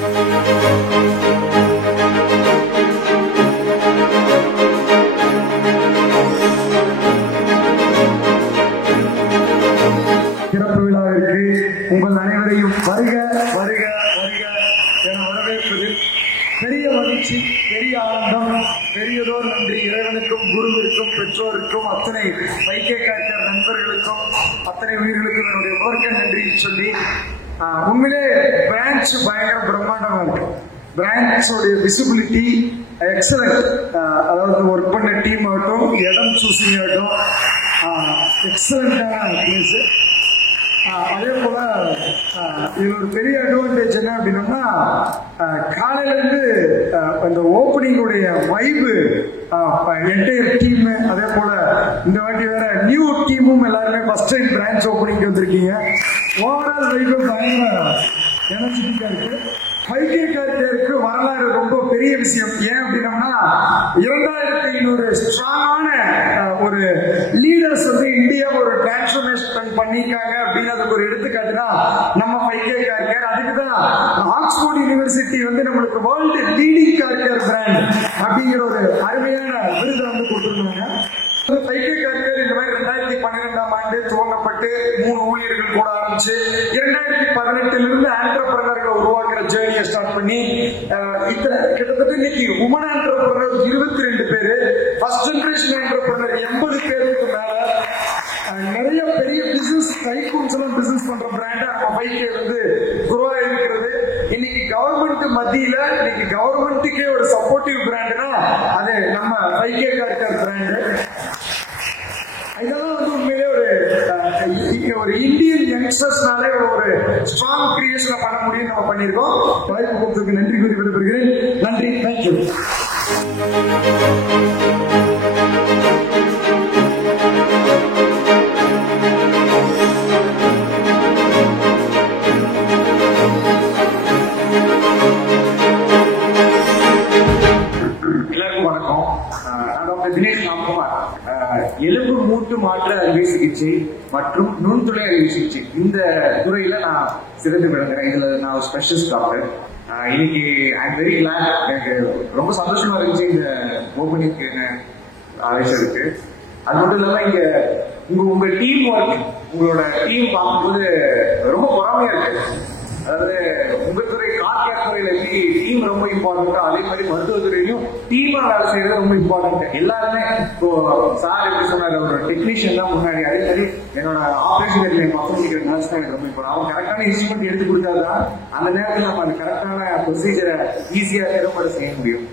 சிறப்பு விழாவிற்கு உங்கள் அனைவரையும் வருக வருக வருக என வரவேற்பதில் பெரிய மகிழ்ச்சி, பெரிய ஆனந்தம், பெரியதோர் நன்றி இறைவனுக்கும், குருவிற்கும், பெற்றோருக்கும், அத்தனை வைக்கேற்ற நண்பர்களுக்கும், அத்தனை உயிர்களுக்கும் என்னுடைய முதற்க நன்றி சொல்லி, உண்மையிலே பிரான்ச் பயங்கர பிரம்மாண்டமா இருக்கு. பிரான்ச்சோடைய விசிபிலிட்டி எக்ஸலண்ட். அதாவது ஒர்க் பண்ண டீம் ஆகட்டும், இடம் சூசிங் ஆகட்டும், எக்ஸலண்டான பிளேஸ். அதே போல இது ஒரு பெரிய அட்வான்டேஜ் என்ன அப்படின்னா, காலையில இருந்து அந்த ஓப்பனிங்குடைய வைபு என்டையர் டீம், அதே போல இந்த வாட்டி வேற நியூ டீமும் எல்லாருமே ஃபர்ஸ்ட் டைம் பிரான்ச் ஓப்பனிங் வந்திருக்கீங்க. ஓவரால் வைபு பயங்கர எனர்ஜெட்டிக்கா இருக்கு. வைக்கேற்காருக்கு வரலாறு ரொம்ப பெரிய விஷயம். ஏன் அப்படின்னா 2500 ஸ்ட்ராங்கான ஒரு லீடர்ஸ் வந்து இந்தியா ஒரு டிரான்ஸ்பர்மேஷன் பண்ணிருக்காங்க அப்படின்னு அதுக்கு ஒரு எடுத்துக்காட்டுனா நம்ம வைக்கேற்கார். அதுக்குதான் ஆக்ஸ்போர்ட் யூனிவர்சிட்டி வந்து நம்மளுக்கு world leading car care brand அப்படிங்கிற ஒரு அருமையான விருதை வந்து கொடுத்துருந்தாங்க. வைக்கேற்கார் இந்த மாதிரி 2012ஆம் ஆண்டு துவங்கப்பட்டு 3 ஊழியர்கள் கூட ஆரம்பிச்சு 2018 ஆண்டர்பிரனர்களை உருவாக்குற ஜேர்னியை ஸ்டார்ட் பண்ணி கிட்டத்தட்ட இன்னைக்கு உமன் ஆண்டர்பிரனர் 22 பேரு, ஃபர்ஸ்ட் ஜெனரேஷன் ஆண்டர்பிரனர் 80 பேருக்கு மேல, நிறைய பெரிய பிசினஸ் டைகூன்ஸ் எல்லாம் பிசினஸ் பண்ற பிராண்டா நம்ம வைக்கே வந்து உருவாயிருக்கிறது. இன்னைக்கு கவர்மெண்ட் மத்தியில இன்னைக்கு கவர்மெண்ட்டுக்கே ஒரு சப்போர்ட்டிவ் பிராண்ட்னா அது நம்ம வைக்கேற்கார் பிராண்டு. இதெல்லாம் வந்து உண்மையிலே ஒரு இந்தியன் யங்ஸ்டர்ஸ்னாலே ஒரு ஸ்ட்ராங் கிரியேஷன் பண்ண முடியும். நம்ம பண்ணிருக்கோம். வாய்ப்பு கொடுத்ததுக்கு நன்றி கூறி விடைபெறுகிறேன். நன்றி, தேங்க்யூ. எல்லாருக்கும் வணக்கம். நான் டாக்டர் தினேஷ் ராம்குமார். எலும்பு மூட்டு மாற்று அறுவை சிகிச்சை மற்றும் நுண்துளை அறுவை சிகிச்சை இந்த துறையில நான் சிறந்து விளங்குறேன். இதுல நான் ஒரு ஸ்பெஷலிஸ்ட் டாக்டர். இன்னைக்கு ஐ எம் வெரி கிளாட். எனக்கு ரொம்ப சந்தோஷமா இருந்துச்சு இந்த ஓப்பனிங்க்கு அழைச்சதுக்கு. அது மட்டும் இல்லாம இங்க உங்க டீம் ஒர்க், உங்களோட டீம் பார்க்கும்போது ரொம்ப பொறாமையா இருக்கு. அதாவது உங்க துறை கார்டியாக் துறையில எப்படி டீம் ரொம்ப இம்பார்ட்டன்ட், அதே மாதிரி மருத்துவத்துறையிலும் டீமா வேலை செய்யறது ரொம்ப இம்பார்ட்டன்ட். எல்லாருமே இப்போ சார் எப்படி சொன்னாரு, ஒரு டெக்னீஷியன் தான் முன்னாடி, அதே மாதிரி என்னோட ஆபரேஷன் பர்ஃபார்ம் நர்ஸ் தான் ரொம்ப இம்பார்ட்டன்ட். அவங்க கரெக்டான இன்ஸ்ட்ருமெண்ட் எடுத்து கொடுத்தாதான் அந்த நேரத்தில் நம்ம அந்த கரெக்டான ப்ரொசீஜரை ஈஸியா திறம்பட செய்ய முடியும்.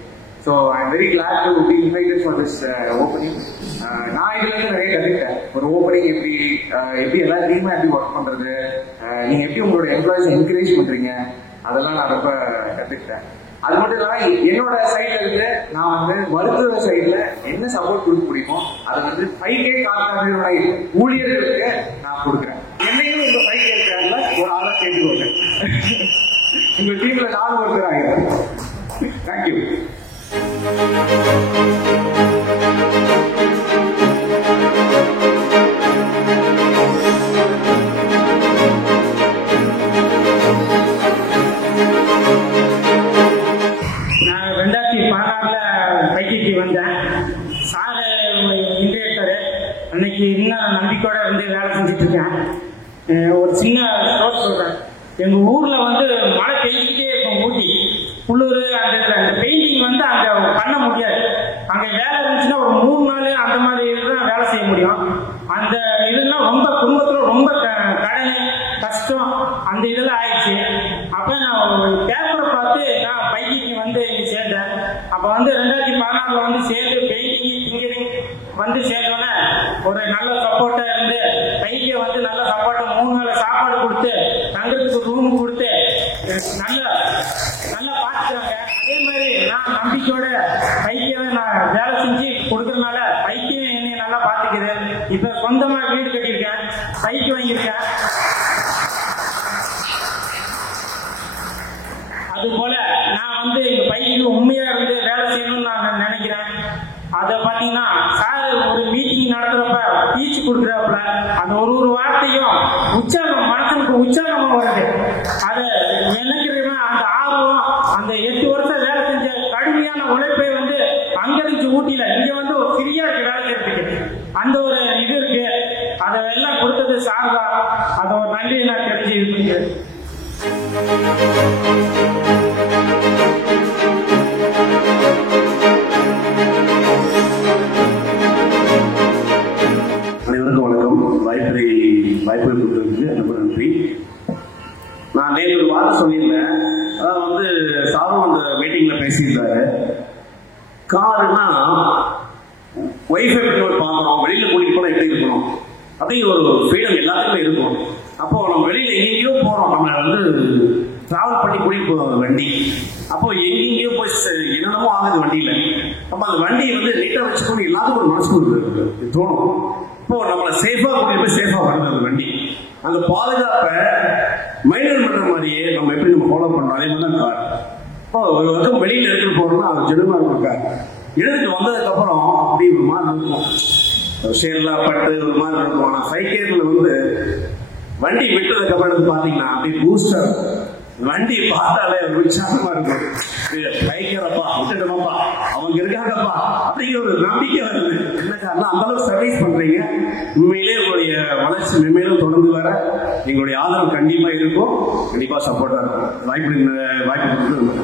So I'm very glad to be invited for this opening. நான் இதுல இருந்து நிறைய கத்துக்கிட்டேன். ஒரு ஓப்பனிங் எப்படி எல்லா டீமா எப்படி ஒர்க் பண்றது, நீங்க எப்படி உங்களோட எம்ப்ளாயிஸ் என்கரேஜ் பண்றீங்க, அதெல்லாம் நான் ரொம்ப கத்துக்கிட்டேன். அது மட்டும் இல்லாம என்னோட சைட்ல இருந்து நான் வந்து மருத்துவ சைட்ல என்ன சப்போர்ட் கொடுக்க முடியுமோ அதை வந்து 5K கார்காரர்களோட ஊழியர்களுக்கு நான் கொடுக்குறேன். என்னையும் உங்க 5K கார்ல ஒரு ஆளா கேட்டுக்கோங்க. உங்க டீம்ல நானும் ஒருத்தர் ஆகிறேன். தேங்க்யூ. நான் 2016 வைக்கைக்கு வந்தேன். சார் இன்டர்வியூட்டரு அன்னைக்கு இன்னும் நம்பிக்கையோட வந்து வேலை செஞ்சுட்டு இருக்கேன். ஒரு சின்ன ஸ்டோர் சொல்றேன். எங்க ஊர்ல வந்து மழை பெய்ஞ்சிட்டே இருக்கும். ஊட்டி புள்ளூர் அந்த பெயிண்டிங் வந்து அங்க பண்ண முடியாது. அங்க வேலை இருந்துச்சுன்னா ஒரு 3 நாள் அந்த மாதிரி இதுதான் வேலை செய்ய முடியும். அந்த இதெல்லாம் ரொம்ப குடும்பத்துல ரொம்ப கடன் கஷ்டம் அந்த இதெல்லாம் ஆயிடுச்சு. அப்ப நான் பேப்பரை பார்த்து நான் பைக்கிக்கு வந்து சேர்ந்தேன். அப்ப வந்து 2016 வந்து சேர்ந்து பெயிண்டிங் திங்கரிங் வந்து சேர்ந்தோன்னே ஒரு நல்ல சப்போர்ட்டா இருந்து பைக்கை வந்து நல்ல சப்போர்ட்டா 3 நாள் சாப்பாடு கொடுத்து தங்குறதுக்கு ரூம் கொடுத்து நல்லா பார்த்துக்கிறாங்க. அதே மாதிரி நான் நம்பிக்கையோட பைக்கை நான் வேலை செஞ்சு கொடுக்கறதுனால பைக்கையும் என்னை நல்லா பார்த்துக்குது. இப்ப சொந்தமா வீடு கட்டியிருக்கேன், பைக் வாங்கியிருக்கேன். அது போல நான் வந்து எங்க பைக்கு உண்மையா இருந்து வேலை செய்யணும்னு நான் நினைக்கிறேன். அதை பாத்தீங்கன்னா சார் ஒரு மீட்டிங் நடத்துறப்ப பீச்சு கொடுக்குறப்ப அந்த ஒரு வார்த்தையும் உற்சாகம், மனசுக்கு உற்சாகமா வருது. அதை நினைக்கிறேன். அந்த பாவம் அந்த 8 வருஷம் வேலை செஞ்ச கடுமையான உழைப்பை வந்து அங்க இருந்து ஊட்டியில இங்க வந்து ஒரு ஃப்ரீயா இருக்கு வேலை செய்யறதுக்கு. அந்த ஒரு இது இருக்கு, அதை எல்லாம் கொடுத்தது சார் தான். அதை ஒரு நன்றியை நான் தெரிஞ்சு இது பண்ணிக்கிறேன். அனைவருக்கும் வணக்கம். வாய்ப்பு கொடுத்ததுக்கு ரொம்ப நன்றி. நான் நேற்று ஒரு வார்த்தை சொல்லியிருந்தேன். அதாவது வந்து சாரும் அந்த மீட்டிங்ல பேசியிருந்தாரு. காருன்னா ஒய்ஃபை எப்படி பார்க்கணும், வெளியில கூட்டிட்டு போனா எப்படி இருக்கணும் அப்படிங்கிற ஒரு ஃப்ரீடம் எல்லாத்துக்குமே இருக்கும். அப்போ நம்ம வெளியில எங்கெங்கயோ போறோம், நம்ம வந்து டிராவல் பண்ணி கூட்டிட்டு போவோம் வண்டி. அப்போ எங்கெங்கயோ போய் என்னென்னமோ ஆகுது வண்டியில. அப்ப அந்த வண்டியை வந்து நீட்டா வச்சுக்கணும் எல்லாத்துக்கும் ஒரு மனசுக்கு தோணும். இப்போ நம்மளை சேஃபா கூட்டிட்டு போய் சேஃபா வரணும் அந்த வண்டி. அந்த பாதுகாப்பை மைண்டர் பண்ற மாதிரியே நம்ம எப்படி நம்ம ஃபாலோ பண்ணணும், அதே மாதிரி தான் கார். இப்போ ஒரு வருஷம் வெளியில எடுத்துட்டு போறோம்னா அது ஜெனுவா இருக்கும். கார் எடுத்துட்டு வந்ததுக்கு அப்புறம் அப்படி ஒரு மாதிரி இருக்கும், ஷேர்லாம் பட்டு ஒரு மாதிரி இருக்கும். ஆனா சைக்கிள்ல வந்து வண்டி விட்டதுக்கு அப்புறம் பாத்தீங்கன்னா அப்படி பூஸ்டர் வண்டி பார்த்தாலே உற்சாகமா இருக்கும். பைக்கிறப்பா விட்டுட்டோம்ப்பா அவங்க இருக்காங்கப்பா அப்படிங்கிற ஒரு நம்பிக்கை வருது. என்ன காரணம், அந்த அளவுக்கு சர்வீஸ் பண்றீங்க. உண்மையிலே உங்களுடைய வளர்ச்சி மென்மேலும் தொடர்ந்து வர எங்களுடைய ஆதரவு கண்டிப்பா இருக்கும், கண்டிப்பா சப்போர்ட்டா இருக்கும். வாய்ப்பு கொடுத்து